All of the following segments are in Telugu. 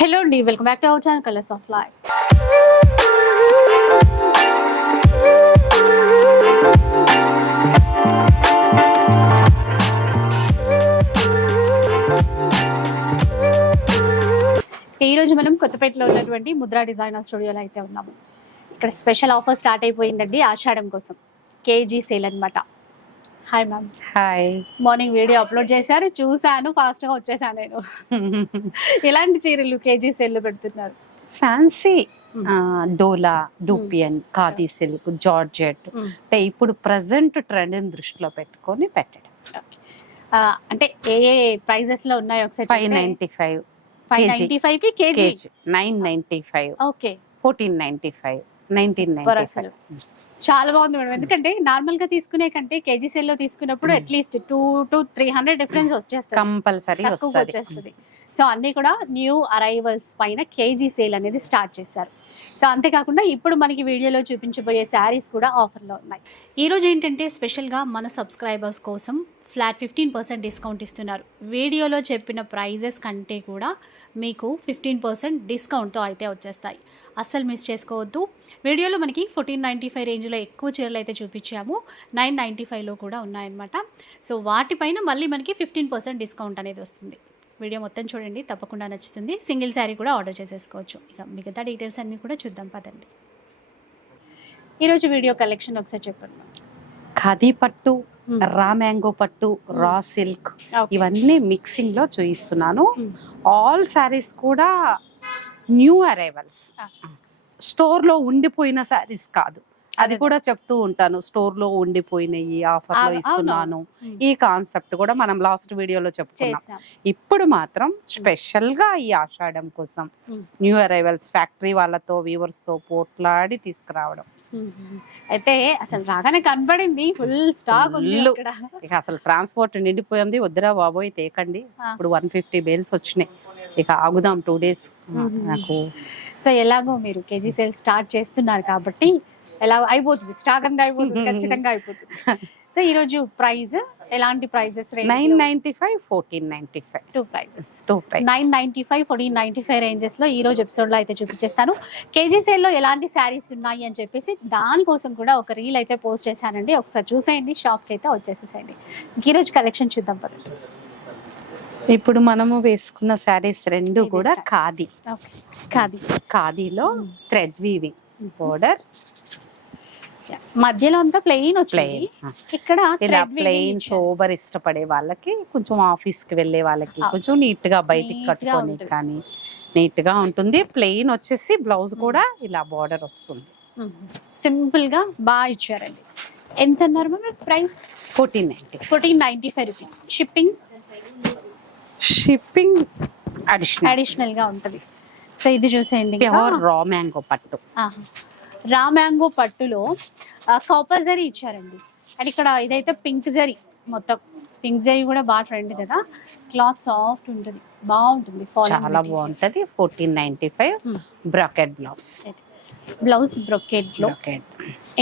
హలో అండి welcome back to our channel colours of life. ఈరోజు మనం కొత్తపేటలో ఉన్నటువంటి ముద్రా డిజైనర్ స్టూడియోలో అయితే ఉన్నాము. ఇక్కడ స్పెషల్ ఆఫర్ స్టార్ట్ అయిపోయిందండి ఆషాఢం కోసం. కేజీ సేల్ అన్నమాట. Hi ma'am hi morning video upload చేశారు చూశాను ఫాస్ట్గా వచ్చేసాను నేను. ఇలాంటి చీరలు కేజీ సేల్ పెడుతున్నారు? Fancy Hmm. Dola dupion khadi silk georgette. అంటే ఇప్పుడు ప్రజెంట్ ట్రెండ్ దృష్టిలో పెట్టుకొని పెట్టడం. అంటే ఏ ఏ ప్రైజెస్లో ఉన్నాయో ఒకసారి five ninety five five. Ninety ఫైవ్కి KG? Nine ninety five okay fourteen ninety five nineteen ninety. Five చాలా బాగుంది మేడం. ఎందుకంటే నార్మల్గా తీసుకునే కంటే కేజీ సేల్లో తీసుకున్నప్పుడు. At least two to three hundred difference వచ్చేస్తుంది. కంపల్సరీ తక్కువ వచ్చేస్తుంది. సో అన్ని కూడా న్యూ అరైవల్స్ పైన కేజీ సేల్ అనేది స్టార్ట్ చేశారు. సో అంతేకాకుండా ఇప్పుడు మనకి వీడియోలో చూపించబోయే శారీస్ కూడా ఆఫర్లో ఉన్నాయి. ఈ రోజు ఏంటంటే స్పెషల్గా మన సబ్స్క్రైబర్స్ కోసం ఫ్లాట్ ఫిఫ్టీన్ పర్సెంట్ డిస్కౌంట్ ఇస్తున్నారు. వీడియోలో చెప్పిన ప్రైజెస్ కంటే కూడా మీకు ఫిఫ్టీన్ పర్సెంట్ డిస్కౌంట్తో అయితే వచ్చేస్తాయి. అస్సలు మిస్ చేసుకోవద్దు. వీడియోలో మనకి ఫోర్టీన్ నైంటీ ఫైవ్ రేంజ్లో ఎక్కువ చీరలు అయితే చూపించాము. నైన్ నైంటీ ఫైవ్లో కూడా ఉన్నాయన్నమాట. సో వాటిపైన మళ్ళీ మనకి ఫిఫ్టీన్ పర్సెంట్ డిస్కౌంట్ అనేది వస్తుంది. వీడియో మొత్తం చూడండి. తప్పకుండా నచ్చుతుంది. సింగిల్ శారీ కూడా ఆర్డర్ చేసేసుకోవచ్చు. ఇక మిగతా డీటెయిల్స్ అన్నీ కూడా చూద్దాం పదండి. ఈరోజు వీడియో కలెక్షన్ ఒకసారి చెప్పండి. ఖాదీ పట్టు రా మ్యాంగో పట్టు రా సిల్క్ ఇవన్నీ మిక్సింగ్లో చూపిస్తున్నాను. ఆల్ సారీస్ కూడా న్యూ అరైవల్స్ Ah. స్టోర్లో ఉండిపోయిన సారీస్ కాదు. అది. కూడా చెప్తూ ఉంటాను. స్టోర్లో ఉండిపోయినాయి ఆఫర్లో ఇస్తున్నాను. ఈ కాన్సెప్ట్ కూడా మనం లాస్ట్ వీడియోలో చెప్పుకున్నాం. చేసాం ఇప్పుడు మాత్రం స్పెషల్గా ఈ ఆషాఢం కోసం. న్యూ అరైవల్స్ ఫ్యాక్టరీ వాళ్ళతో వీవర్స్తో పోట్లాడి తీసుకురావడం. అయితే అసలు రాగానే కనబడింది. ఫుల్ స్టాక్ ఇక అసలు ట్రాన్స్పోర్ట్ నిండిపోయింది. వద్దురా బాబోయ్ తేకండి. ఇప్పుడు వన్ ఫిఫ్టీ బేల్స్ వచ్చినాయి. ఇక ఆగుదాం టూ డేస్. నాకు సో ఎలాగో మీరు కేజీ సేల్ స్టార్ట్ చేస్తున్నారు కాబట్టి ఎలా అయిపోతుంది? స్టాక్ అంతా అయిపోతుంది ఖచ్చితంగా అయిపోతుంది. సో ఈ రోజు ప్రైస్ ఎలాంటి prices nine ninety five fourteen ninety five. Two prices two nine ninety five fourteen ninety five రేంజెస్లో ఈ రోజు ఎపిసోడ్లో అయితే చూపించేస్తాను. కేజీ సేల్లో ఎలాంటి శారీస్ ఉన్నాయి అని చెప్పేసి దానికోసం కూడా ఒక రీల్ అయితే పోస్ట్ చేశానండి. ఒకసారి చూసేయండి షాప్కి అయితే వచ్చేసేసేయండి. ఈ రోజు కలెక్షన్ చూద్దాం పదండి. ఇప్పుడు మనము వేసుకున్న శారీస్ రెండు కూడా. ఖాదీ. కాది ఖాదీలో థ్రెడ్ వీవింగ్ బోర్డర్ మధ్యలో అంతా ప్లెయిన్ వచ్చింది. ప్లెయిన్ ఇక్కడ ప్లెయిన్ ఇచ్చారు. సోబర్ ఇష్టపడే వాళ్ళకి కొంచెం ఆఫీస్కి వెళ్ళే వాళ్ళకి. కొంచెం నీట్గా బయటికి Neat గా కట్టుకొని ఉంటుంది. కానీ నీట్గా ఉంటుంది. ప్లెయిన్ వచ్చేసి బ్లౌజ్ కూడా ఇలా బార్డర్ వస్తుంది. సింపుల్గా బాగా ఇచ్చారండి. ఎంత అన్నారు ma'am price fourteen ninety fourteen ninety five rupees shipping shipping additional అడిషనల్గా ఉంటది. సో ఇది చూసేయండి. ఇంకా. ప్యూర్ రా మ్యాంగో పట్టు. ఆహా. రా మ్యాంగో పట్టులో కాపర్ జరీ ఇచ్చారండి. అండ్ ఇక్కడ ఇదైతే పింక్ జరీ మొత్తం. పింక్ జరీ కూడా బాగా ట్రెండ్ కదా. క్లాత్ సాఫ్ట్ ఉంటుంది. బాగుంటుంది చాలా బాగుంటది. Fourteen ninety five. Bracket blouse blouse brocade bracket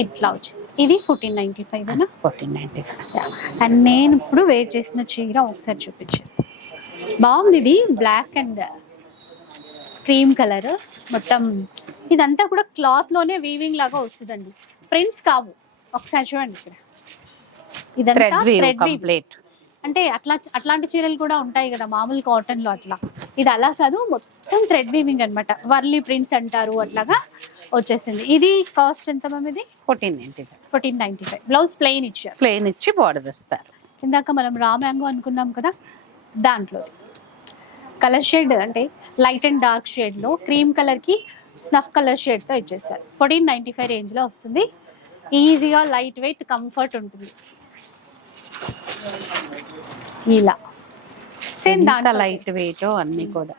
ఎట్లా వచ్చింది? ఇది fourteen ninety five fourteen ninety five and నేను ఇప్పుడు వేర్ చేసిన చీర ఒకసారి చూపించాను బాగుంది ఇది. బ్లాక్ అండ్ క్రీమ్ కలర్ మొత్తం ఇదంతా కూడా క్లాత్లోనే వీవింగ్ లాగా వస్తుందండి. ప్రింట్స్ కావు. ఒకసారి చూడండి ఇక్కడ. ఇదంతా థ్రెడ్. కంప్లీట్ అంటే అట్లా అట్లాంటి చీరలు కూడా ఉంటాయి కదా మామూలు కాటన్లో అట్లా. ఇది అలా కాదు మొత్తం థ్రెడ్ వీవింగ్ అన్నమాట. వర్లీ ప్రింట్స్ అంటారు అట్లాగా వచ్చేసింది. ఇది కాస్ట్ ఎంత మ్యామ్ ఇది? Fourteen ninety five fourteen ninety five blouse plain ఇచ్చారు. ప్లేన్ ఇచ్చి బార్డర్ ఇస్తారు. ఇందాక మనం రా మ్యాంగో అనుకున్నాం కదా దాంట్లో. కలర్ షేడ్ అంటే లైట్ అండ్ డార్క్ షేడ్లో క్రీమ్ కలర్కి స్నఫ్ కలర్ షేడ్తో ఇచ్చేసారు. ఫోర్టీన్ నైంటీ ఫైవ్ రేంజ్లో వస్తుంది. ఈజీగా లైట్ వెయిట్ కంఫర్ట్ ఉంటుంది. ఇలా. సేమ్ దాంట్లో. లైట్ వెయిట్ అన్ని కూడా.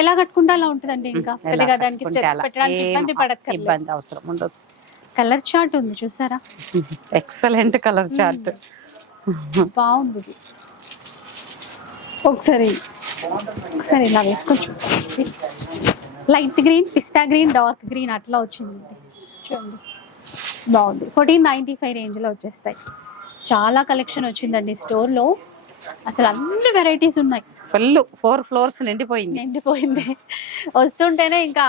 ఎలా కట్టుకుంటే అలా ఉంటుందండి ఇంకా? పెద్దగా దానికి స్టెప్స్. పెట్టడానికి ఇబ్బంది పడక్కర్లేదు. ఇబ్బంది అవసరం ఉండదు. కలర్ చార్ట్ ఉంది చూసారా? ఎక్సలెంట్ కలర్ చార్ట్ బాగుంది. ఒకసారి ఒకసారి ఇలా వేసుకోవచ్చు light green pista green dark green అట్లా వచ్చింది. చూడండి. బాగుంది. ఫోర్టీన్ నైంటీ ఫైవ్ రేంజ్లో వచ్చేస్తాయి. చాలా కలెక్షన్ వచ్చిందండి స్టోర్లో. అసలు అన్ని వెరైటీస్ ఉన్నాయి. ఫుల్ ఫోర్ ఫ్లోర్స్ నిండిపోయింది. నిండిపోయింది. వస్తుంటేనే ఇంకా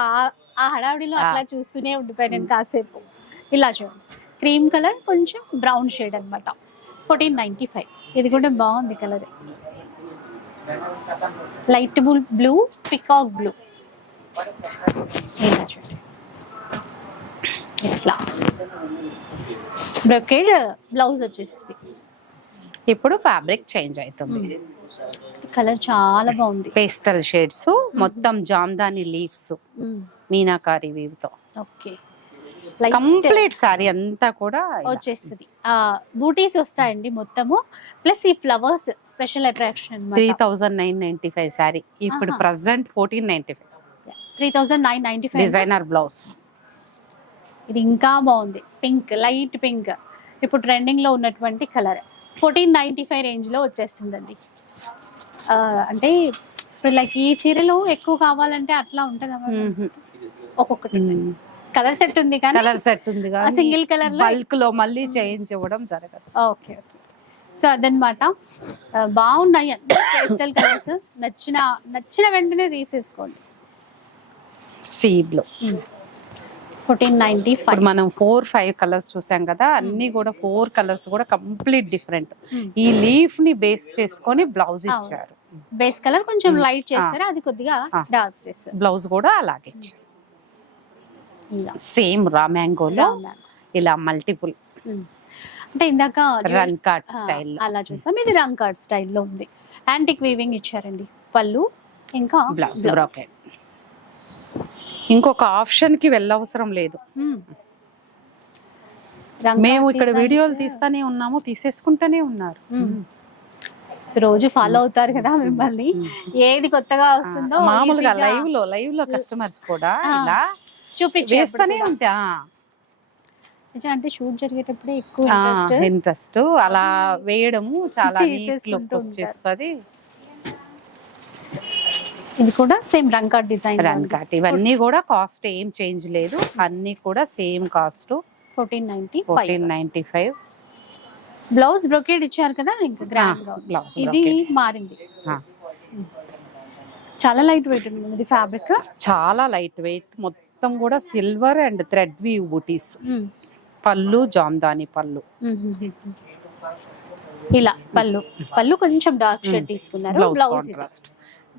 ఆ- హడావిడిలో. అట్లా చూస్తూనే ఉండిపోయాను నేను కాసేపు. ఇలా చూడండి. క్రీమ్ కలర్ కొంచెం బ్రౌన్ షేడ్ అన్నమాట. Fourteen ninety five. ఇది కూడా బాగుంది colour. Light bull blue peacock blue. ఇలా చూడండి ఇట్లా బ్రొకేడ్ బ్లౌజ్ వచ్చేస్తుంది ఇప్పుడు ఫ్యాబ్రిక్ చేంజ్ అవుతుంది. కలర్ చాలా బాగుంది. పేస్టల్ షేడ్స్ మొత్తం జామ్దాని లీవ్స్ మీనాకారి వీవ్తో ఓకే కంప్లీట్ సారీ అంతా కూడా వచ్చేస్తుంది. బూటీస్ వస్తాయండి మొత్తము. ప్లస్ ఈ flowers special attraction three thousand nine ninety five sari ఇప్పుడు. Present fourteen ninety five. Three thousand nine ninety five designer blouse. ఇది ఇంకా బాగుంది. Pink light pink. ఇప్పుడు ట్రెండింగ్లో ఉన్నటువంటి కలర్. ఫోర్టీన్ నైన్టీ ఫైవ్ రేంజ్లో వచ్చేస్తుందండి. ఆ, అంటే ఇప్పుడు లైక్ ఈ చీరలు ఎక్కువ కావాలంటే అట్లా ఉంటుందా ఒక్కొక్కటి. కలర్ సెట్ ఉంది కానీ కలర్ సెట్ ఉంది ఆ సింగిల్ కలర్ బల్క్లో మళ్ళీ చేంజ్ ఇవ్వడం జరగదు. Okay okay. సో అదనమాట. బాగున్నాయి అన్ని పేస్టల్ కలర్స్. నచ్చిన నచ్చిన వెంటనే తీసేసుకోండి. See below fourteen ninety five. మనం ఫోర్ ఫైవ్ కలర్స్ చూసాం కదా అన్ని కూడా ఫోర్ కలర్స్ కూడా కంప్లీట్ డిఫరెంట్. ఈ లీఫ్ని బేస్ చేసుకొని బ్లౌజ్. ఇచ్చారు. బేస్ కలర్ కొంచెం. లైట్ చేస్తారు అది కొద్దిగా. డార్క్ చేస్తారు బ్లౌజ్ కూడా అలాగే ఇచ్చారు. ఇలా. సేమ్ రా మ్యాంగోలో. ఇలా మల్టిపుల్. అంటే ఇందాక రన్ ఆ, స్టైల్. అలా చూసాం. ఇది రంగ్ కార్డ్ స్టైల్లో ఉంది. యాంటిక్ వీవింగ్ ఇచ్చారండి. పళ్ళు ఇంకా బ్లౌజ్. బ్రాకెట్. ఇంకొక ఆప్షన్కి వెళ్ళవసరం లేదు. మ్మ్. ఇక్కడ వీడియోలు తీస్తానే ఉన్నాము తీసేసుకుంటానే ఉన్నారు. రోజు ఫాలో అవుతారు కదా మిమ్మల్ని. ఏది కొత్తగా వస్తుందో మామూలుగా లైవ్లో లైవ్లో కస్టమర్స్ కూడా. ఇలా చూపించే వేస్తానే ఉంటా అంటే షూట్ జరిగేటప్పుడే ఎక్కువ ఇంట్రెస్ట్ అలా వేయడము చాలా లుక్. వచ్చేస్తుంది. ఇది కూడా సేమ్ రంగ్ కార్డ్ డిజైన్ రన్ కట్ ఇవన్నీ కూడా కాస్ట్ ఏం చేంజ్ లేదు. అన్ని కూడా same cost. Fourteen ninety fourteen ninety five. Blouse brocade ఇచ్చారు కదా ఇంకా గ్రాండ్. బ్లౌజ్ ఇది మారింది. చాలా లైట్ వెయిట్ ఉంది ఇది ఫ్యాబ్రిక్ చాలా లైట్ వెయిట్ మొత్తం కూడా సిల్వర్ అండ్ థ్రెడ్ వీవ్ బూటీస్ పళ్ళు జామ్దాని పళ్ళు. ఇలా పళ్ళు. పళ్ళు కొంచెం డార్క్ షేడ్ తీసుకున్నారు. బ్లౌజ్ కాంట్రాస్ట్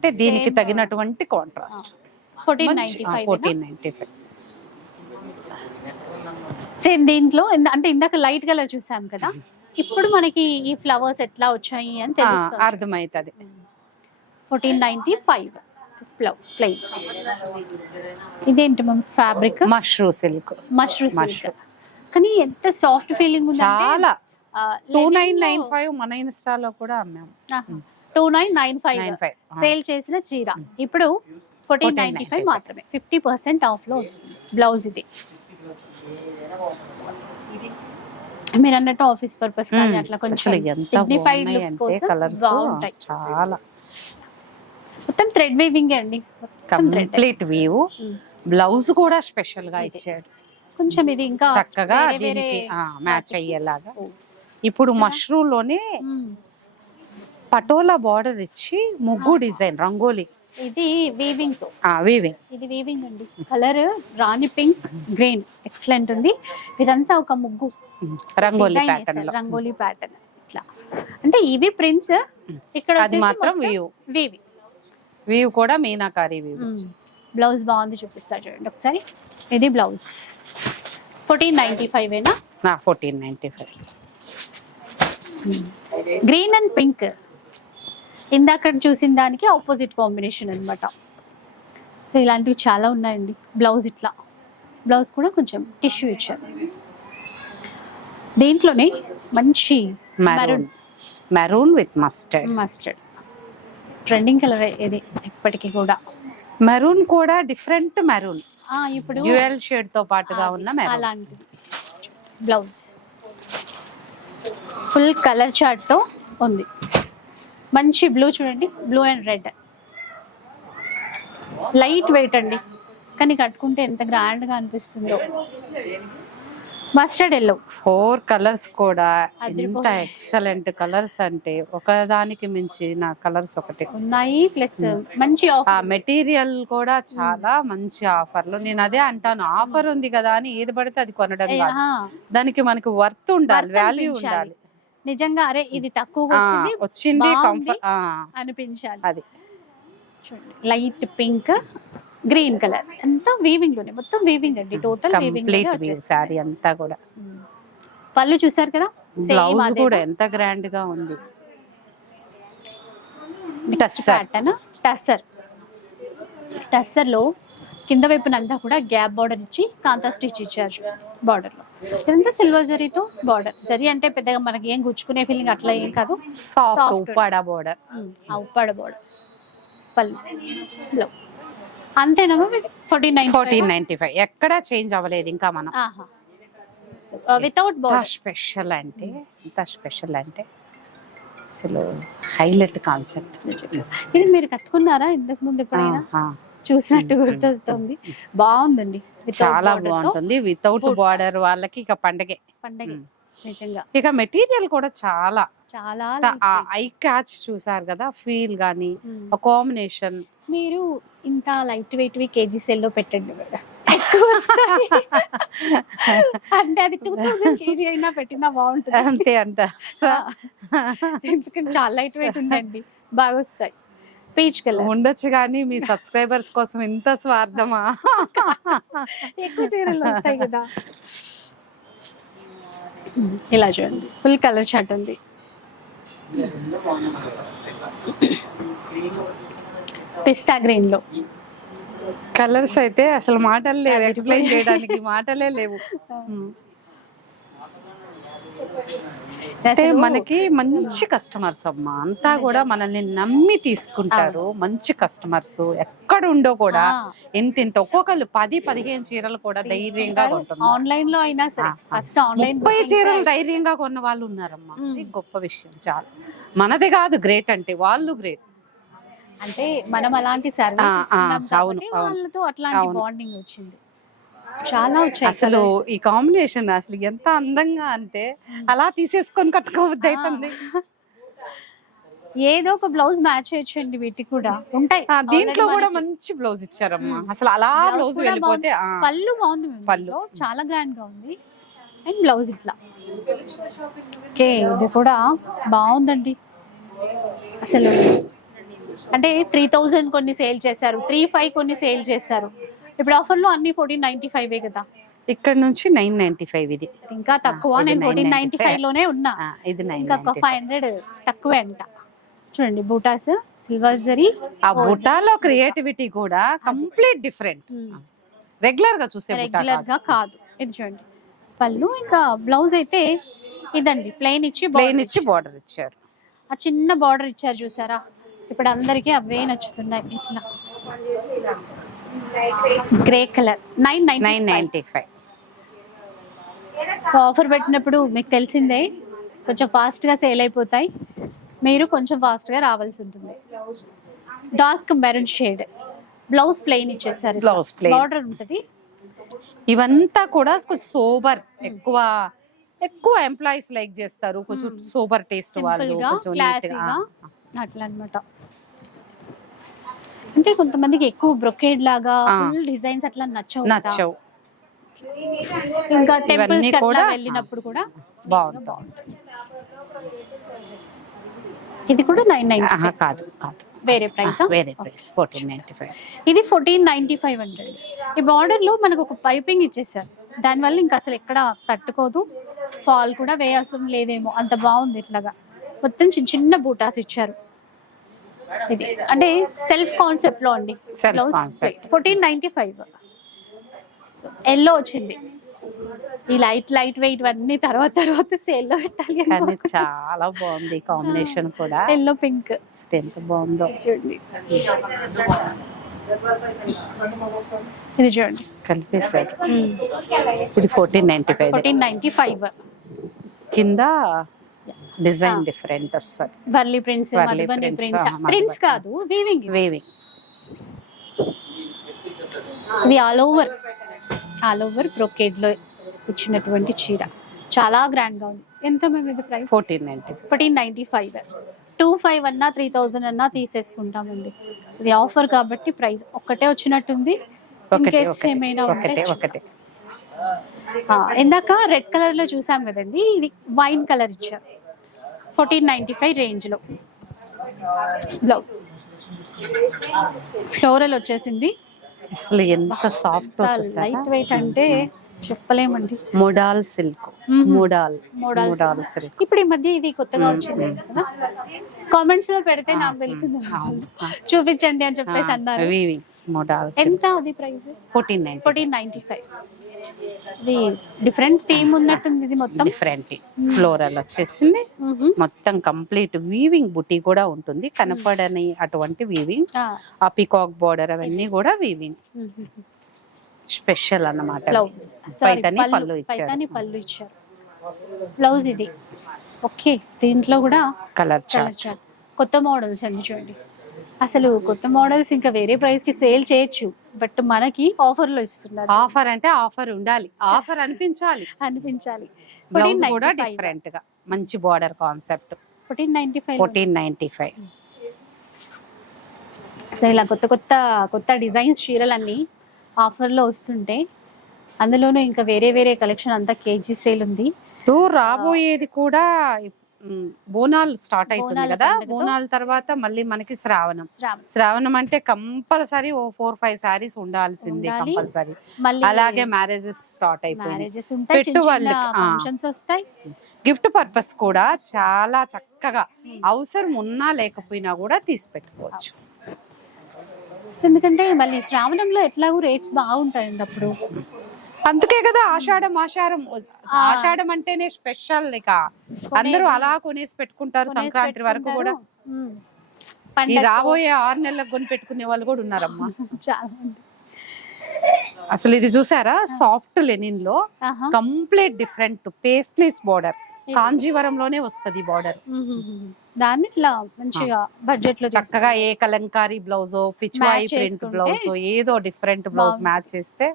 అంటే దీనికి Same, తగినటువంటి contrast fourteen ninety five same దీంట్లో అంటే ఇందాక లైట్ కలర్ చూసాం కదా ఇప్పుడు మనకి ఈ ఫ్లవర్స్ ఎట్లా వచ్చాయి అని తెలుస్తుంది. అర్థమవుతుంది fourteen ninety five blouse plain ఇదేంటి ma'am fabric mashru silk mushroom silk. కానీ ఎంత సాఫ్ట్ ఫీలింగ్ ఉంది చాలా. టూ నైన్ నైన్ ఫైవ్ మన ఇన్స్టాలో కూడా అమ్మాము two nine nine five nine five. Sale చేసిన చీర. ఇప్పుడు ఫోర్టీన్ నైన్టీ ఫైవ్ 14.95 మాత్రమే. ఫిఫ్టీ పర్సెంట్ ఆఫ్లో వస్తుంది. బ్లౌజ్ ఇది. మీరు అన్నట్టు ఆఫీస్ పర్పస్ కానీ అట్లా కొంచెం కోసం బాగుంటాయి. చాలా. మొత్తం థ్రెడ్ వీవింగ్ అండి? కంప్లీట్ వ్యూ బ్లౌజ్ కూడా స్పెషల్గా ఇచ్చాడు. కొంచెం ఇది ఇంకా చక్కగా మ్యాచ్ అయ్యేలాగా. ఇప్పుడు మష్రూమ్లోనే. పటోలా బార్డర్ ఇచ్చి ముగ్గు డిజైన్ రంగోలీ. ఇది వీవింగ్తో. వీవింగ్ ఇది వీవింగ్ అండి. Colour rani pink green excellent ఉంది. ఇదంతా ఒక ముగ్గు. రంగోలీ ప్యాటర్న్ రంగోలీ ప్యాటర్న్ ఇట్లా. అంటే ఇవి ప్రింట్స్ ఇక్కడ అది మాత్రం వ్యూ వీవి వ్యూ కూడా మీనాకారి వ్యూ బ్లౌజ్ బాగుంది చూపిస్తా చూడండి ఒకసారి. ఇది బ్లౌజ్ ఫోర్టీన్ నైన్టీ ఫైవ్ ఏనా? Fourteen ninety five green and pink ఇందాక చూసిన దానికి ఆపోజిట్ కాంబినేషన్ అన్నమాట. సో ఇలాంటివి చాలా ఉన్నాయండి. బ్లౌజ్ ఇట్లా. బ్లౌజ్ కూడా కొంచెం టిష్యూ ఇచ్చారు. దీంట్లోనే మంచి maroon maroon with mustard mustard trending colour ఇది ఇప్పటికీ కూడా. మెరూన్ కూడా డిఫరెంట్ మెరూన్ ఇప్పుడు డ్యూయల్ షేడ్తో పాటుగా ఉన్న అలాంటిది. బ్లౌజ్ ఫుల్ కలర్ చార్ట్తో ఉంది. మంచి బ్లూ చూడండి. Blue and red light weight అండి. కానీ కట్టుకుంటే ఎంత గ్రాండ్గా అనిపిస్తుందో. మస్టర్డ్ ఎల్లో ఫోర్ కలర్స్ కూడా ఎంత. ఎక్సలెంట్ కలర్స్ అంటే ఒకదానికి మించి నా కలర్స్ ఒకటి. ఉన్నాయి ప్లస్ మంచి ఆ మెటీరియల్ కూడా చాలా మంచి ఆఫర్లు నేను అదే అంటాను ఆఫర్ ఉంది కదా అని ఏది పడితే అది కొనడం కాదు. దానికి మనకి వర్త్ ఉండాలి వాల్యూ. ఉండాలి. నిజంగా అరే ఇది తక్కువగా వచ్చింది అనిపించాలి. అది. Light pink green colour. అంతా వీవింగ్లోనే మొత్తం వీవింగ్ అండి. టోటల్ వీవింగ్ శారీ అంతా కూడా. పళ్ళు చూసారు కదా? బ్లౌజ్ కూడా ఎంత గ్రాండ్గా ఉంది. ప్యాటర్న్ టస్సర్ టస్సర్లో కింద వైపున అంతా కూడా గ్యాప్ బార్డర్ ఇచ్చి కాంతా స్టిచ్ ఇచ్చారు బార్డర్లో. ఇదంతా సిల్వర్ జరీతో బార్డర్ జరీ అంటే పెద్దగా మనకి ఏం గుచ్చుకునే ఫీలింగ్ అట్లా ఏం కాదు. సాఫ్ట్. ఉప్పాడ బోర్డర్ ఆ ఉప్పాడ బార్డర్ పళ్ళు. బ్లౌజ్ అంతేనమ్మా fourteen nine fourteen ninety five ఎక్కడా చేంజ్ అవ్వలేదు ఇంకా మనం. వితౌట్ బార్డర్ స్పెషల్ అంటే ఎంత స్పెషల్ అంటే అసలు హైలైట్ కాన్సెప్ట్ ఇది మీరు కట్టుకున్నారా ఇంతకు ముందు ఎప్పుడైనా? చూసినట్టు గుర్తొస్తుంది. బాగుందండి. చాలా బాగుంటుంది. వితౌట్. బార్డర్ వాళ్ళకి ఇక పండగే. పండగ ఉమ్. నిజంగా. ఇక మెటీరియల్ కూడా చాలా. చాలా ఐ క్యాచ్ చూసారు కదా ఫీల్ గానీ కాంబినేషన్ మీరు ఇంత లైట్ వెయిట్ వి కేజీ సెల్లో పెట్టండి. అంటే అది టూ థౌసండ్ కేజీ అయినా పెట్టినా బాగుంటుంది. అంతే అంట. చాలా లైట్ వెయిట్ ఉందండి. బాగా వస్తాయి పీచ్ కలర్ ఉండొచ్చు కానీ మీ సబ్స్క్రైబర్స్ కోసం ఇంత స్వార్థమా? ఎక్కువ చీరలు వస్తాయి కదా. ఇలా చూడండి. ఫుల్ కలర్ చాట్ ఉంది. పిస్తా గ్రీన్లో. కలర్స్ అయితే అసలు మాటలు లేవు. ఎక్స్ప్లెయిన్ చేయడానికి మాటలే లేవు. అంటే మనకి మంచి కస్టమర్స్ అమ్మా. అంతా కూడా మనల్ని నమ్మి తీసుకుంటారు. మంచి కస్టమర్స్ ఎక్కడ ఉండో కూడా ఆ. ఇంత ఇంత ఒక్కొక్కరు పది పదిహేను చీరలు కూడా ధైర్యంగా కొంటున్నారు. ఆన్లైన్లో అయినా సరే. ఫస్ట్ ఆన్లైన్ ముప్పై చీరలు ధైర్యంగా కొన్న వాళ్ళు ఉన్నారమ్మా. ఇది గొప్ప విషయం చాలా. మనది కాదు గ్రేట్ అంటే వాళ్ళు గ్రేట్ అంటే మనం అలాంటి సర్వీస్. వాళ్ళతో అట్లాంటి. బాండింగ్ వచ్చింది. చాలా వచ్చాయి అసలు. ఈ కాంబినేషన్ అసలు ఎంత అందంగా అంటే అలా తీసేసుకొని కట్టుకోవద్దు అవుతుంది ఏదో ఒక బ్లౌజ్ మ్యాచ్ చేయొచ్చండి వీటికి కూడా. ఉంటాయి. దీంట్లో కూడా మంచి బ్లౌజ్ ఇచ్చారమ్మా. అసలు అలా బ్లౌజ్ వెళ్ళిపోతే పళ్ళు బాగుంది. పళ్ళు. చాలా గ్రాండ్గా ఉంది. అండ్ బ్లౌజ్ ఇట్లా. ఓకే ఇది కూడా బాగుందండి. అసలు అంటే త్రీ థౌజండ్ కొన్ని సేల్ చేశారు. త్రీ ఫైవ్ కొన్ని సేల్ చేశారు. ఇప్పుడు ఆఫర్లో అన్ని ఫోర్టీన్ నైన్టీ ఫైవ్ కదా. ఇక్కడ నుంచి నైన్ నైన్టీ ఫైవ్ ఇది. ఇంకా తక్కువ నేను ఫోర్టీన్ నైన్టీ 995 ఫైవ్లోనే ఉన్నా. ఇది ఇంకా ఒక ఫైవ్ హండ్రెడ్ తక్కువే అంట. చూడండి బూటాస్ సిల్వర్ జరీ ఆ బుటాలో క్రియేటివిటీ కూడా కంప్లీట్ డిఫరెంట్ రెగ్యులర్గా చూసే రెగ్యులర్. గా కాదు. ఇది చూడండి. పళ్ళు ఇంకా బ్లౌజ్ అయితే ఇదండి ప్లెయిన్ ఇచ్చి ప్లెయిన్ ఇచ్చి బార్డర్ ఇచ్చారు. ఆ చిన్న బార్డర్ ఇచ్చారు చూసారా? ఇప్పుడు అందరికి అవే నచ్చుతున్నాయి. ఇట్లా. Grey colour nine nine nine ninety five so offer పెట్టినప్పుడు మీకు తెలిసిందే కొంచెం ఫాస్ట్గా సేల్ అయిపోతాయి. మీరు కొంచెం ఫాస్ట్గా రావాల్సి ఉంటుంది. Dark maroon shade blouse plain ఇచ్చేసారు. Blouse plain. బార్డర్ ఉంటది. ఇవంతా కూడా కొంచెం సోబర్ ఎక్కువ ఎక్కువ ఎంప్లాయీస్ లైక్ చేస్తారు. కొంచెం Hmm. సోబర్ టేస్ట్ సింపుల్ వాళ్ళు అట్లా అన్నమాట అంటే కొంతమందికి ఎక్కువ బ్రొకేడ్ లాగా. ఫుల్ డిజైన్స్ అట్లా నచ్చవు. నచ్చవు. ఇంకా టెంపుల్స్ కూడా, వెళ్ళినప్పుడు కూడా బాగుంటుంది ఇది కూడా నైన్ నైన్ కాదు కాదు. వేరే ప్రైస్ వేరే ప్రైస్ ఫోర్టీన్ నైన్టీ ఫైవ్ ఇది ఫోర్టీన్ నైన్టీ ఫైవ్ హండ్రెడ్ ఈ బార్డర్లో మనకు ఒక పైపింగ్ ఇచ్చేసారు దానివల్ల ఇంకా అసలు ఎక్కడ తట్టుకోదు. ఫాల్ కూడా వేయాల్సిన లేదేమో. అంత బాగుంది ఇట్లాగా. మొత్తం చిన్న చిన్న బూటాస్ ఇచ్చారు. ఇది. అంటే సెల్ఫ్ కాన్సెప్ట్లో అండి. Concept. Fourteen ninety five yellow వచ్చింది. ఈ లైట్ లైట్ వెయిట్ అన్ని తర్వాత తర్వాత సేల్లో పెట్టాలి కానీ చాలా బాగుంది కాంబినేషన్ కూడా. ఎల్లో పింక్ ఎంత బాగుందో. చూడండి. ఇది చూడండి. కలిపేశారు. ఇది fourteen ninety five fourteen ninety five కింద డిజైన్ డిఫరెంట్ వస్తుంది. బర్లీ ప్రింట్స్ prints, ప్రింట్స్. కాదు వీవింగ్ వేవింగ్ ఇది ఆల్ ఓవర్ ఆల్ ఓవర్ బ్రొకేడ్లో ఇచ్చినటువంటి చీర. చాలా గ్రాండ్గా ఉంది. ఎంత మేము ఇది price? Fourteen ninety fourteen ninety five. Two five అన్నా త్రీ థౌజండ్ అన్నా తీసేసుకుంటామండి. ఇది ఆఫర్ కాబట్టి ప్రైస్ ఒక్కటే వచ్చినట్టుంది. ఒకటే ఇందాక రెడ్ కలర్లో చూసాం కదండి. ఇది వైన్ కలర్ ఇచ్చారు. ఫోర్టీన్ నైన్టీ ఫైవ్ రేంజ్లో బ్లౌజ్. ఫ్లోరల్ వచ్చేసింది. అసలు ఎంత సాఫ్ట్ లైట్ వెయిట్ అంటే చెప్పలేమండి. Modal silk. Modal. Modal silk. ఇప్పుడు ఈ మధ్య ఇది కొత్తగా వచ్చింది కదా. కామెంట్స్లో పెడితే నాకు తెలిసింది. చూపించండి అని చెప్పేసి అన్నారు. మోడాల్ ఎంత అది price? Fourteen ninety fourteen ninety five. ఇది డిఫరెంట్ థీమ్ ఉన్నట్టుంది ఇది మొత్తం. డిఫరెంట్ ఫ్లోరల్ వచ్చేసింది. మొత్తం కంప్లీట్ వీవింగ్ బుట్టి కూడా ఉంటుంది. కనపడని అటువంటి వీవింగ్. ఆ, పికాక్ బార్డర్ అవన్నీ కూడా వీవింగ్. స్పెషల్ అన్నమాట. పైతని పళ్ళు ఇచ్చారు. పైతాని పళ్ళు ఇచ్చారు. బ్లౌజ్ ఇది. ఓకే దీంట్లో కూడా కలర్ చార్ట్ కొత్త మోడల్స్ అండి చూడండి. అసలు కొత్త మోడల్స్ ఇంకా వేరే ప్రైస్కి సేల్ చేయొచ్చు బట్ మనకి ఆఫర్లో ఇస్తున్నారు. ఆఫర్ అంటే ఆఫర్ ఉండాలి. ఆఫర్ అనిపించాలి. అనిపించాలి. బ్లౌజ్ కూడా డిఫరెంట్గా. మంచి border concept fourteen ninety five fourteen ninety five అసలు ఇలా కొత్త కొత్త కొత్త డిజైన్స్ చీరలన్నీ ఆఫర్లో వస్తుంటే అందులోనూ ఇంకా వేరే వేరే కలెక్షన్ అంతా కేజీ సేల్ ఉంది. రాబోయేది కూడా బోనాలు స్టార్ట్ అవుతుంది కదా? బోనాల తర్వాత మళ్ళీ మనకి శ్రావణం. శ్రావణ. అంటే కంపల్సరీ ఓ ఫోర్ ఫైవ్ సారీస్ ఉండాల్సిందే ఉండాలి. కంపల్సరీ. అలాగే మ్యారేజెస్ స్టార్ట్ అయిపోయింది వస్తాయి. గిఫ్ట్ పర్పస్ కూడా చాలా చక్కగా అవసరం ఉన్నా లేకపోయినా కూడా తీసి పెట్టుకోవచ్చు. ఎందుకంటే మళ్ళీ శ్రావణంలో ఎట్లాగూ రేట్స్ బాగుంటాయండి అప్పుడు. అందుకే కదా ఆషాఢం ఆషాఢం. ఆషాఢం అంటేనే స్పెషల్ ఇక. అందరూ అలా కొనేసి పెట్టుకుంటారు సంక్రాంతి వరకు కూడా. ఈ రాబోయే ఆరు నెలలకు కొని పెట్టుకునే వాళ్ళు కూడా ఉన్నారమ్మా. అసలు ఇది చూసారా? Soft లెనిన్లో. Complete different paisleys border. కాంజీవరంలోనే వస్తది బార్డర్. దాన్ని ఇట్లా మంచిగా బడ్జెట్లో చక్కగా ఏ kalamkari blouse pichwai print blouse ఏదో డిఫరెంట్ బ్లౌజ్. మ్యాచ్ చేస్తే.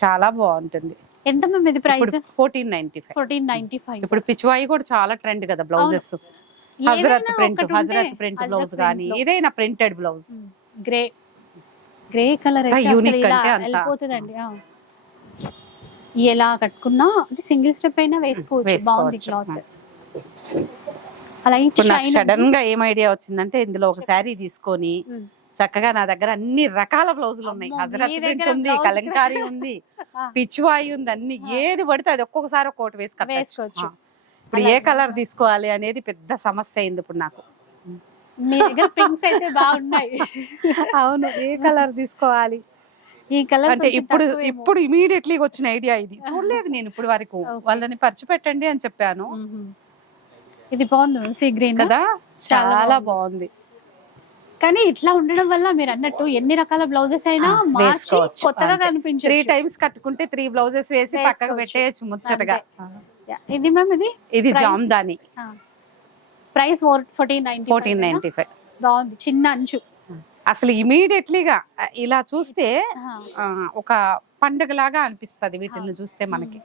చాలా బాగుంటుంది. ఎంత మేము ఇది price? Fourteen ninety five fourteen ninety five ఇప్పుడు పిచ్వాయి కూడా చాలా ట్రెండ్ కదా బ్లౌజెస్. హజరత్ ప్రింట్ హజరత్ ప్రింట్ బ్లౌజ్ కానీ ఏదైనా printed blouse. Grey grey colour ఇలా అంటే అంత. వెళ్ళిపోతుందండి. ఎలా కట్టుకున్నా అంటే సింగిల్ స్టెప్ అయినా వేసుకోవచ్చు. బాగుంది. క్లాత్. అలా నాకు సడన్గా ఏం ఐడియా వచ్చిందంటే ఇందులో ఒక శారీ తీసుకొని. చక్కగా నా దగ్గర అన్ని రకాల బ్లౌజులు ఉన్నాయి. హజరత్ ప్రింట్ ఉంది కలంకారీ ఉంది ఆ. పిచ్చివాయి ఉంది అన్ని ఏది పడితే అది ఒక్కొక్కసారి ఒక్కొక్కటి వేసి కట్టచ్చు. వేసుకోవచ్చు. ఇప్పుడు ఏ కలర్ తీసుకోవాలి అనేది పెద్ద సమస్య అయింది ఇప్పుడు నాకు. మీ దగ్గర పింక్స్ అయితే బాగున్నాయి. అవును ఏ కలర్ తీసుకోవాలి? ఈ కలర్ అంటే ఇప్పుడు ఇప్పుడు ఇమీడియట్లీ వచ్చిన ఐడియా ఇది. చూడలేదు నేను ఇప్పుడు వరకు. వాళ్ళని పరిచి పెట్టండి అని చెప్పాను. ఇది బాగుంది సీ గ్రీన్ కదా? చాలా బాగుంది. కానీ ఇట్లా ఉండడం వల్ల మీరు అన్నట్టు ఎన్ని రకాల బ్లౌజెస్ అయినా ఆ, మార్చి వేసుకోవచ్చు. కొత్తగా అంతే. త్రీ కనిపించే టైమ్స్ కట్టుకుంటే త్రీ బ్లౌజెస్ వేసి పక్కకు వేసుకోవచ్చు. పెట్టేయచ్చు ముచ్చటగా. ఇది మ్యామ్ ఇది? ఇది Price? Jamdani. Price four fourteen ninety fourteen ninety five బాగుంది. చిన్న అంచు. అసలు ఇమీడియట్లీగా ఇలా చూస్తే ఆహా. ఆ, ఒక పండగ లాగా అనిపిస్తది వీటిని చూస్తే మనకి.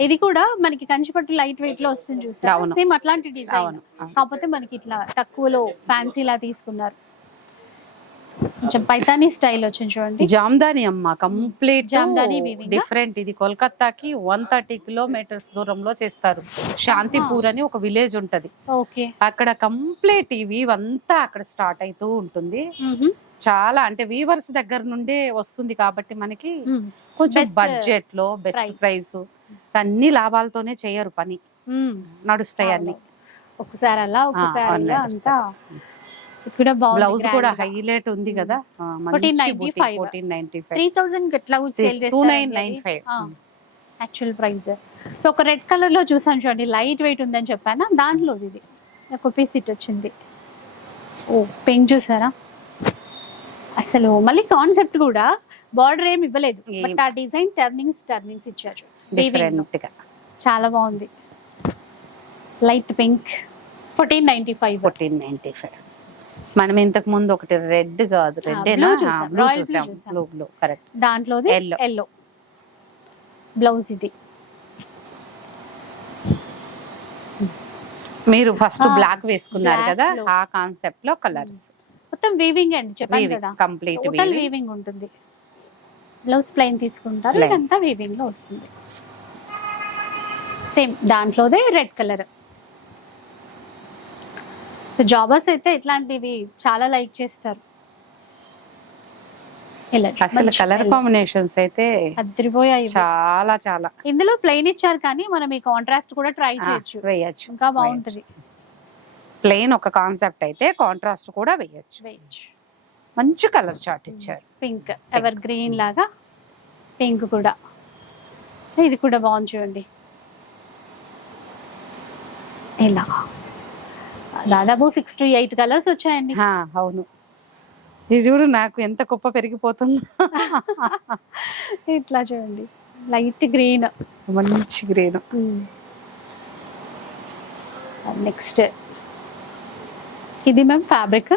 ఇది కూడా మనకి కంచిపట్టు లైట్ వెయిట్లో వస్తుంది చూస్తారు అవును. సేమ్ అట్లాంటి డిజైన్. అవును. కాకపోతే మనకి ఇట్లా తక్కువలో ఫ్యాన్సీ లా తీసుకున్నారు. కొంచెం పైతానీ స్టైల్ వచ్చింది చూడండి. జామ్దాని అమ్మ కంప్లీట్ జామ్దాని? డిఫరెంట్ ఇది కోల్కతాకి వన్ థర్టీ కిలోమీటర్స్ దూరంలో చేస్తారు. శాంతిపూర్ అని ఒక విలేజ్ ఉంటది. ఓకే. అక్కడ కంప్లీట్ ఈ వీవ్ అంతా అక్కడ స్టార్ట్ అవుతూ ఉంటుంది. చాలా అంటే వీవర్స్ దగ్గర నుండే వస్తుంది కాబట్టి మనకి కొంచెం బడ్జెట్లో బెస్ట్. ప్రైస్ అన్ని లాభాలతోనే చేయరు పని. నడుస్తాయి అన్ని. ఒకసారి అలా ఒకసారి అంతా. ఇది కూడా బాగుంది బ్లౌజ్ కూడా హైలైట్ ఉంది కదా. 1495. ఫోర్టీన్ నైన్టీ త్రీ థౌసండ్ ఎట్లా సేల్ యాక్చువల్ ప్రైస్ సో ఒక రెడ్ కలర్లో చూసాను చూడండి లైట్ వెయిట్ ఉందని చెప్పాను? దాంట్లో ఇది. ఒక పీస్ ఇట్ వచ్చింది. ఓ పెయింట్ చూసారా? అసలు మళ్ళీ కాన్సెప్ట్ కూడా బార్డర్ ఏమి ఇవ్వలేదు. బట్ ఆ డిజైన్ టర్నింగ్స్ టర్నింగ్స్ ఇచ్చారు. డిఫరెంట్గా చాలా బాగుంది. Light pink fourteen ninety five fourteen ninety five మనం ఇంతకు ముందు ఒకటి రెడ్ కాదు రెడ్ బ్లూ చూసాం. కరెక్ట్ ఎల్లో ఎల్లో బ్లౌజ్ ఇది. మీరు ఫస్ట్ బ్లాక్ వేసుకున్నారు కదా ఆ కాన్సెప్ట్లో కలర్స్ hmm. మొత్తం వీవింగ్ అండి చెప్పండి కంప్లీట్ టోటల్ వీవింగ్ ఉంటుంది. బ్లౌజ్ ప్లెయిన్ తీసుకుంటారు ఇదంతా వీవింగ్లో వస్తుంది. సేమ్ దాంట్లోదే రెడ్ కలర్ సో జాబర్స్ అయితే ఇట్లాంటివి చాలా లైక్ చేస్తారు. అసలు కలర్. కాంబినేషన్స్ అయితే అదిరిపోయాయి. చాలా చాలా. ఇందులో ప్లెయిన్ ఇచ్చారు కానీ మనం ఈ కాంట్రాస్ట్ కూడా ట్రై చేయొచ్చు. వేయచ్చు. ఇంకా బాగుంటది. ప్లెయిన్ ఒక కాన్సెప్ట్ అయితే కాంట్రాస్ట్ కూడా వేయచ్చు. వేయచ్చు. మంచి కలర్ చార్ట్ ఇచ్చారు. పింక్ ఎవర్ గ్రీన్ లాగా పింక్ కూడా. ఇది కూడా బాగుంది చూడండి. ఇలా. దాదాపు సిక్స్ టు ఎయిట్ కలర్స్ వచ్చాయండి. అవును. ఇది చూడు నాకు ఎంత కుప్ప పెరిగిపోతుందో. ఇట్లా చూడండి. లైట్ గ్రీన్ మంచి గ్రీన్ నెక్స్ట్ ఇది మేము fabric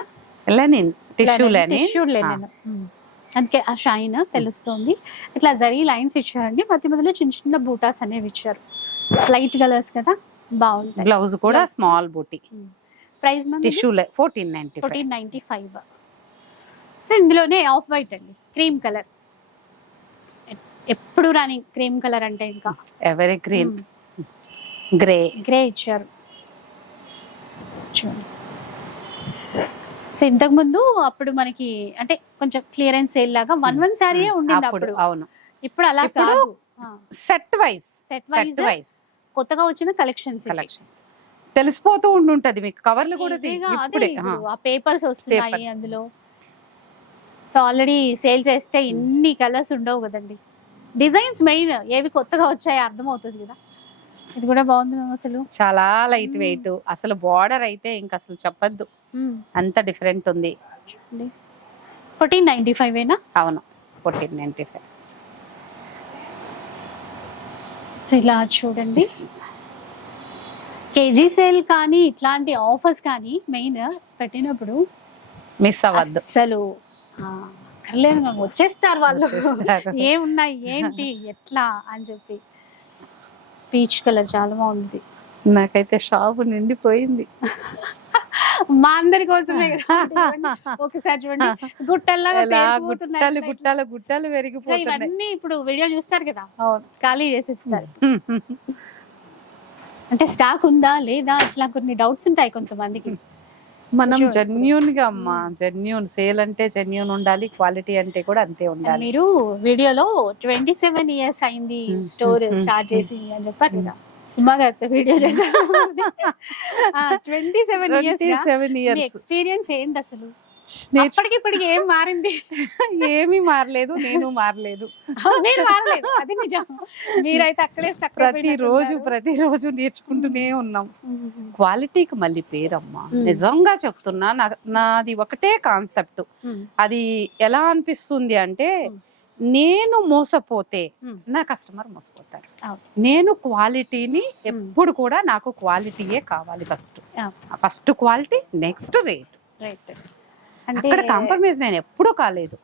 linen tissue linen tissue linen అందుకే ఆ షైన్ తెలుస్తుంది. ఇట్లా జరీ లైన్స్ ఇచ్చారండి. మధ్య మధ్యలో చిన్న చిన్న బూటాస్ అనేవి ఇచ్చారు. లైట్ కలర్స్ కదా? బాగుంటాయి. బ్లౌజ్ కూడా స్మాల్ బూటీ price ma'am tissue fourteen ninety fourteen ninety five. So ఇందులోనే ఆఫ్ వైట్ అండి క్రీమ్ కలర్. ఎప్పుడు రాని క్రీమ్ కలర్ అంటే ఇంకా. Every green grey. గ్రే ఇచ్చారు. సో ఇంతకు ముందు అప్పుడు మనకి అంటే కొంచెం క్లియరెన్స్ సేల్ లాగా వన్ వన్ శారీ ఉండింది అప్పుడు అవును. ఇప్పుడు అలా కాదు. Set wise set wise wise కొత్తగా వచ్చిన కలెక్షన్స్ కలెక్షన్స్. తెలిసిపోతూ ఉండుంటది మీకు. కవర్లు కూడా ఇప్పుడే పేపర్స్ వస్తున్నాయి. అందులో. సో ఆల్రెడీ సేల్ చేస్తే ఇన్ని కలర్స్ ఉండవు కదండి. డిజైన్స్ మెయిన్ ఏవి కొత్తగా వచ్చాయో అర్థమవుతుంది కదా. ఇది కూడా బాగుంది మేము అసలు. చాలా లైట్. వెయిట్ అసలు బార్డర్ అయితే ఇంకా అసలు చెప్పొద్దు. అంత డిఫరెంట్ ఉంది. ఫోర్టీన్ నైన్టీ ఫైవ్ ఏనా? అవును ఫోర్టీన్ నైన్టీ ఫైవ్ సో ఇలా చూడండి. కేజీ సేల్ కానీ ఇట్లాంటి ఆఫర్స్ కానీ మెయిన్ పెట్టినప్పుడు మిస్ అవ్వద్దు. అసలు అక్కర్లేదు మేము వచ్చేస్తారు వాళ్ళు. ఏమున్నాయి ఏంటి ఎట్లా అని చెప్పి. పీచ్ కలర్ చాలా బాగుంది. నాకైతే షాప్ నిండిపోయింది. మా అందరి కోసమే. ఒకసారి చూడండి. గుట్టల్లాగా గుట్టలు. గుట్టలు గుట్టలు సో పెరిగిపోతున్నాయి. ఇవన్నీ ఇప్పుడు వీడియో చూస్తారు కదా. ఖాళీ చేసిస్తారు. అంటే స్టాక్ ఉందా లేదా ఇట్లా కొన్ని డౌట్స్ ఉంటాయి కొంతమందికి మనం. జెన్యున్గా అమ్మా జెన్యున్ సేల్ అంటే జెన్యున్ ఉండాలి క్వాలిటీ అంటే కూడా అంతే ఉండాలి మీరు వీడియోలో ట్వంటీ సెవెన్ ఇయర్స్ అయింది Hmm. Store Hmm. స్టార్ట్ చేసి అని చెప్పారు కదా సుమా గారితో వీడియో చేశారు ట్వంటీ సెవెన్ ఇయర్స్ ఎక్స్పీరియన్స్ ఏంటి అసలు అప్పటికి ఇప్పటికి ఏం మారింది ఏమీ మారలేదు నేను మారలేదు మీరు మారలేదు అది నిజం మీరైతే అక్కడే stuck ప్రతి రోజు అయిపోయినట్టున్నారు. ప్రతి రోజు నేర్చుకుంటూనే ఉన్నాం. క్వాలిటీకి మళ్ళీ పేరమ్మా మ్మ్. నిజంగా చెప్తున్నా నా- నాది ఒకటే కాన్సెప్ట్. అది ఎలా అనిపిస్తుంది అంటే. నేను మోసపోతే. నా కస్టమర్ మోసపోతారు. నేను క్వాలిటీని ఎప్పుడు కూడా నాకు క్వాలిటీయే కావాలి first. First quality next rate Right. అక్కడ కాంప్రమైజ్ నేను ఎప్పుడూ కాలేదు.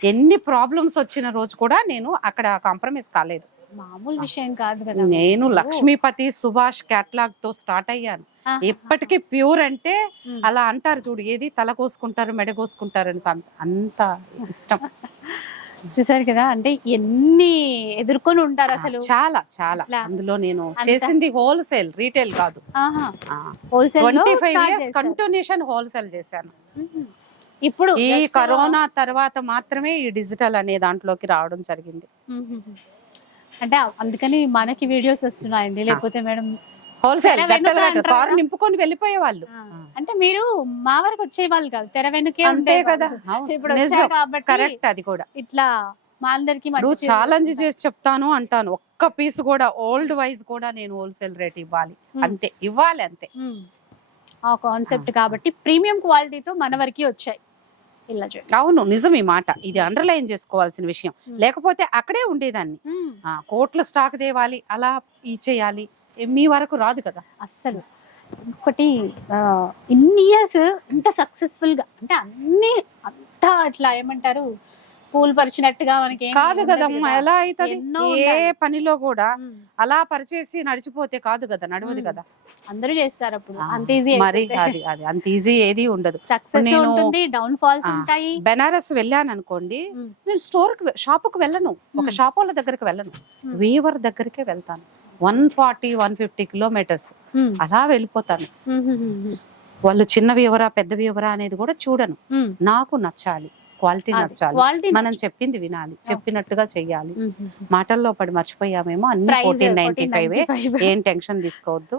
ఎన్ని ప్రాబ్లమ్స్ వచ్చిన రోజు కూడా నేను అక్కడ కాంప్రమైజ్ కాలేదు. మామూలు విషయం కాదు కదా నేను లక్ష్మీపతి సుభాష్ క్యాట్లాగ్తో స్టార్ట్ అయ్యాను. ఇప్పటికీ ప్యూర్ అంటే. అలా అంటారు చూడు ఏది తల కోసుకుంటారు మెడ కోసుకుంటారు అని అంత ఇష్టం. చూసారు కదా అంటే ఎన్ని ఎదుర్కొని ఉంటారు అసలు? చాలా చాలా. అందులో నేను చేసింది హోల్సేల్ రీటైల్ కాదు. Wholesale twenty five years continuation wholesale చేశాను. ఇప్పుడు ఈ కరోనా తర్వాత మాత్రమే ఈ డిజిటల్ అనే దాంట్లోకి రావడం జరిగింది. అంటే అందుకని మనకి వీడియోస్ వస్తున్నాయండి. లేకపోతే మేడం హోల్సేల్ కారు? నింపుకొని వెళ్ళిపోయే వాళ్ళు. అంటే మీరు మా వరకు వచ్చే వాళ్ళు కాదు తెర వెనుకే అంతే. కదా. ఇప్పుడు కాబట్టి కరెక్ట్ అది కూడా. ఇట్లా మా అందరికి ఇప్పుడు ఛాలెంజ్ చేసి చెప్తాను అంటాను. ఒక్క పీస్ కూడా ఓల్డ్ వైజ్ కూడా నేను హోల్సేల్ రేట్ ఇవ్వాలి. అంతే. ఇవ్వాలి అంతే. ఆ కాన్సెప్ట్ కాబట్టి ప్రీమియం క్వాలిటీతో మన వరకు వచ్చాయి. అవును నిజం ఈ మాట. ఇది అండర్లైన్ చేసుకోవాల్సిన విషయం. లేకపోతే అక్కడే ఉండేదాన్ని. కోట్ల స్టాక్ తేవాలి అలా ఈ చేయాలి. మీ వరకు రాదు కదా. అస్సలు. ఇంకొకటి ఇన్ని ఇయర్స్ ఇంత సక్సెస్ఫుల్గా అంటే అన్ని అంతా ఇట్లా ఏమంటారు పూలు పరిచినట్టుగా మనకి కాదు కదమ్మా కదా. ఎలా అవుతుంది ఏ. పనిలో కూడా. అలా పరిచేసి నడిచిపోతే కాదు కదా నడవదు. కదా అందరూ చేస్తారు అప్పుడు అంత ఈజీ మరి అది అది అంత ఈజీ ఏది ఉండదు సక్సెస్ నేను- ఉంటుంది డౌన్ ఫాల్స్. ఉంటాయి బెనారస్ వెళ్ళాను అనుకోండి. నేను స్టోర్కి షాప్కు వెళ్ళను ఒక. షాప్ వాళ్ళ దగ్గరికి వెళ్ళను. వీవర్ దగ్గరికే వెళ్తాను one forty one fifty kilometres. అలా వెళ్ళిపోతాను వాళ్ళు చిన్న వివరా పెద్ద వివరా అనేది కూడా చూడను. నాకు నచ్చాలి క్వాలిటీ నచ్చాలి. quality మనం చెప్పింది వినాలి. చెప్పినట్టుగా చెయ్యాలి. మాటల్లో పడి మర్చిపోయామేమో అన్ని ఫోర్టీన్ నైన్టీ ఫైవ్ 1495. ఏం. టెన్షన్ తీసుకోవద్దు.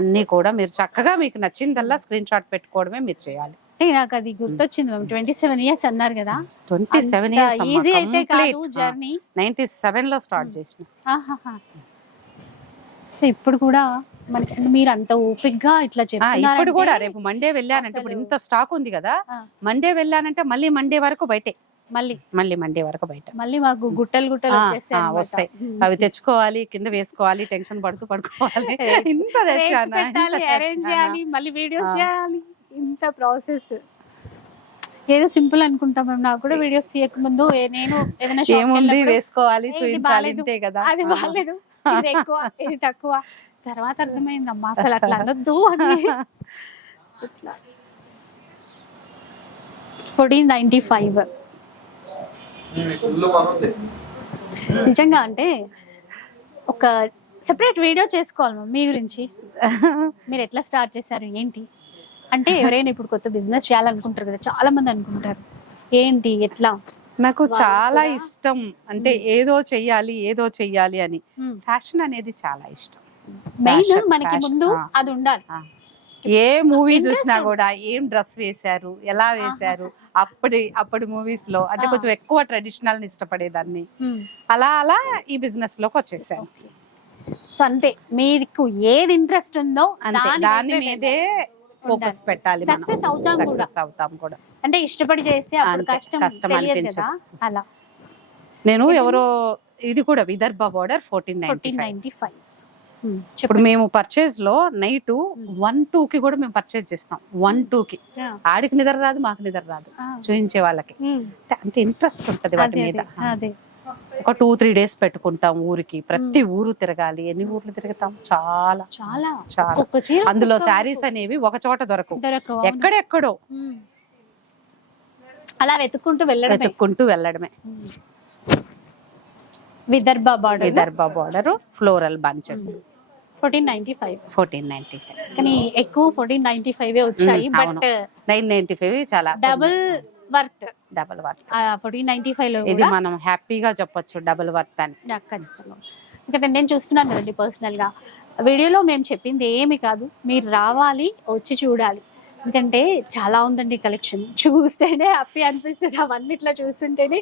అన్ని కూడా మీరు చక్కగా మీకు నచ్చిందల్లా స్క్రీన్ షాట్ పెట్టుకోవడమే మీరు చేయాలి. నాకు అది గుర్తొచ్చింది మ్యామ్. ట్వంటీ సెవెన్ ఇయర్స్ అన్నారు కదా. ట్వంటీ సెవెన్ ఇయర్స్ ఈజీ అయితే కాదు జర్నీ నైన్టీ సెవెన్లో స్టార్ట్ చేసిన. ఇప్పుడు కూడా మనకి మీరు అంత ఓపిక్ ఇట్లా చెప్తున్నారు ఇప్పుడు కూడా రేపు మండే వెళ్ళానంటే ఇప్పుడు ఇంత స్టాక్ ఉంది కదా. మండే వెళ్ళానంటే మళ్ళీ మండే వరకు బయటే. మళ్ళీ. మళ్ళీ మండే వరకు బయట. మళ్ళీ మాకు గుట్టలు గుట్టలు. వస్తాయి. అవి తెచ్చుకోవాలి కింద వేసుకోవాలి టెన్షన్ పడుతూ పడుకోవాలి. ఇంత తెచ్చాను? మళ్ళీ వీడియోస్. చేయాలి. ఇంత ప్రాసెస్ ఏదో సింపుల్ అనుకుంటాం మేము. నాకు కూడా వీడియోస్ తీయక ముందు నేను ఏదైనా ఏముంది? వేసుకోవాలి "ఏ, ఇది చూపించాలి. ఇంతే కదా. అది. బాగాలేదు ఇది ఎక్కువ ఇది తక్కువ. తర్వాత అర్థమైందమ్మా అసలు అట్లా అనొద్దు అని. ఇట్లా. Fourteen ninety five. నిజంగా అంటే ఒక సెపరేట్ వీడియో చేసుకోవాలి మీ గురించి. మీరు ఎట్లా స్టార్ట్ చేశారు ఏంటి? అంటే ఎవరైనా ఇప్పుడు కొత్త బిజినెస్ చేయాలనుకుంటారు కదా చాలా మంది అనుకుంటారు ఏంటి ఎట్లా? నాకు చాలా ఇష్టం. అంటే ఏదో చెయ్యాలి ఏదో చెయ్యాలి అని. ఫ్యాషన్ అనేది చాలా ఇష్టం. మెయిన్ మనకి ముందు. అది ఉండాలి. ఏ మూవీ చూసినా. కూడా ఏం డ్రెస్ వేశారు ఎలా వేశారు అప్పటి అప్పటి మూవీస్లో అంటే. కొంచెం ఎక్కువ ట్రెడిషనల్ని ఇష్టపడేదాన్ని. అలా అలా ఈ బిజినెస్లోకి వచ్చేసాను. సో అంతే మీకు ఏది ఇంట్రెస్ట్ ఉందో అంతే దాని మీదే ఫోకస్ పెట్టాలి Success అవుతాం కూడా. సక్సెస్ అవుతాం కూడా. అంటే ఇష్టపడి చేస్తే కష్టం కష్టం అనిపించదు. అలా. నేను ఎవరో ఇది కూడా Vidarbha border fourteen ninety five ఇప్పుడు మేము పర్చేజ్లో నైట్ వన్ టూ కి కూడా మేము పర్చేజ్ చేస్తాం. వన్ టూ కి ఆడికి నిద్ర రాదు మాకు నిద్ర రాదు. చూపించే వాళ్ళకి. అంత ఇంట్రెస్ట్ ఉంటది వాటి మీద. ఒక టూ త్రీ డేస్ పెట్టుకుంటాం ఊరికి. ప్రతి ఊరు తిరగాలి. ఎన్ని ఊర్లు తిరుగుతాం? చాలా. చాలా. చాలా. అందులో శారీస్ అనేవి ఒక చోట దొరకవు. ఎక్కడెక్కడో. అలా వెతుక్కుంటూ వెళ్ళడమే. వెతుక్కుంటూ వెళ్ళడమే. Vidarbha border Vidarbha border floral bunches fourteen ninety five fourteen ninety five. కానీ ఎక్కువ ఫోర్టీన్ నైన్టీ ఫైవ్ వచ్చాయి బట్. నైన్ నైన్టీ ఫైవ్ చాలా double worth. Double worth. Fourteen ninety ఫైవ్లో ఇది మనం హ్యాపీగా చెప్పొచ్చు డబుల్ వర్త్ అని. ఖచ్చితంగా. ఎందుకంటే నేను చూస్తున్నాను కదండి పర్సనల్గా వీడియోలో మేము చెప్పింది ఏమి కాదు. మీరు రావాలి వచ్చి చూడాలి. ఎందుకంటే చాలా ఉందండి కలెక్షన్. చూస్తేనే హ్యాపీ అనిపిస్తుంది అవన్నిట్లో చూస్తుంటేనే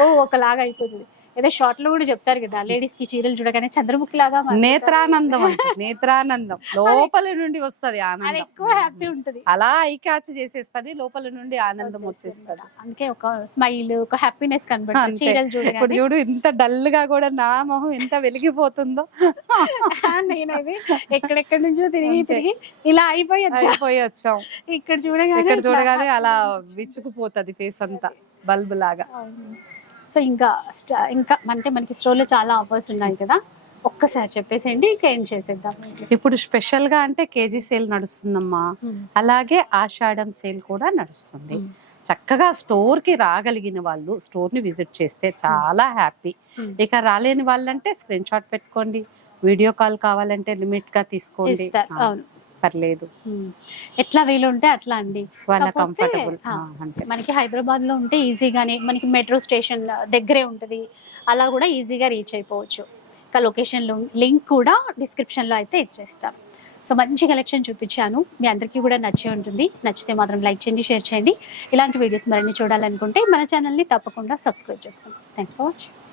ఓ ఒకలాగా అయిపోతుంది. ఏదో షార్ట్లో కూడా చెప్తారు కదా లేడీస్కి చీరలు చూడగానే చంద్రముఖి లాగా. నేత్రానందం నేత్రానందం. లోపల నుండి వస్తది ఆనందం. ఎక్కువ హ్యాపీ ఉంటది. అలా ఐ క్యాచ్ చేసేస్తది లోపల నుండి ఆనందం వచ్చేస్తది. అందుకే ఒక స్మైల్ ఒక హ్యాపీనెస్ కనబడుతుంది. చీరలు ఇప్పుడు చూడగానే చూడు ఇంత డల్గా కూడా నా మొహం ఎంత వెలిగిపోతుందో. నేనైతే ఎక్కడెక్కడి నుంచో తిరిగి. తిరిగి ఇలా అయిపోయి అయిపోయి వచ్చాం. ఇక్కడ చూడగానే ఇక్కడ చూడగానే అలా విచ్చుకుపోతది ఫేస్ అంతా బల్బ్ లాగా. సో ఇంకా ఇంకా అంటే మనకి స్టోర్లో చాలా ఆఫర్స్ ఉన్నాయి కదా. ఒక్కసారి చెప్పేసేయండి ఇంకా ఏం చేసేద్దాం? ఇప్పుడు స్పెషల్గా అంటే కేజీ సేల్ నడుస్తుందమ్మా. అలాగే ఆషాఢం సేల్ కూడా నడుస్తుంది. Hmm. చక్కగా స్టోర్కి రాగలిగిన వాళ్ళు స్టోర్ని విజిట్ చేస్తే చాలా హ్యాపీ Hmm. ఇక రాలేని వాళ్ళంటే స్క్రీన్ షాట్ పెట్టుకోండి వీడియో కాల్ కావాలంటే లిమిట్గా తీసుకోండి. అవును. పర్లేదు. ఎట్లా వీలు ఉంటే అట్లా అండి. వాళ్ళ కంఫర్టబుల్ మనకి హైదరాబాద్లో ఉంటే ఈజీగానే మనకి మెట్రో స్టేషన్ దగ్గరే ఉంటుంది. అలా కూడా ఈజీగా రీచ్ అయిపోవచ్చు. ఇంకా లొకేషన్ లింక్ కూడా డిస్క్రిప్షన్లో అయితే ఇచ్చేస్తాం. సో మంచి కలెక్షన్ చూపించాను. మీ అందరికీ కూడా నచ్చే ఉంటుంది. నచ్చితే మాత్రం లైక్ చేయండి షేర్ చేయండి. ఇలాంటి వీడియోస్ మరిన్ని చూడాలనుకుంటే మన ఛానల్ని తప్పకుండా సబ్స్క్రైబ్ చేసుకోండి. Thanks for watching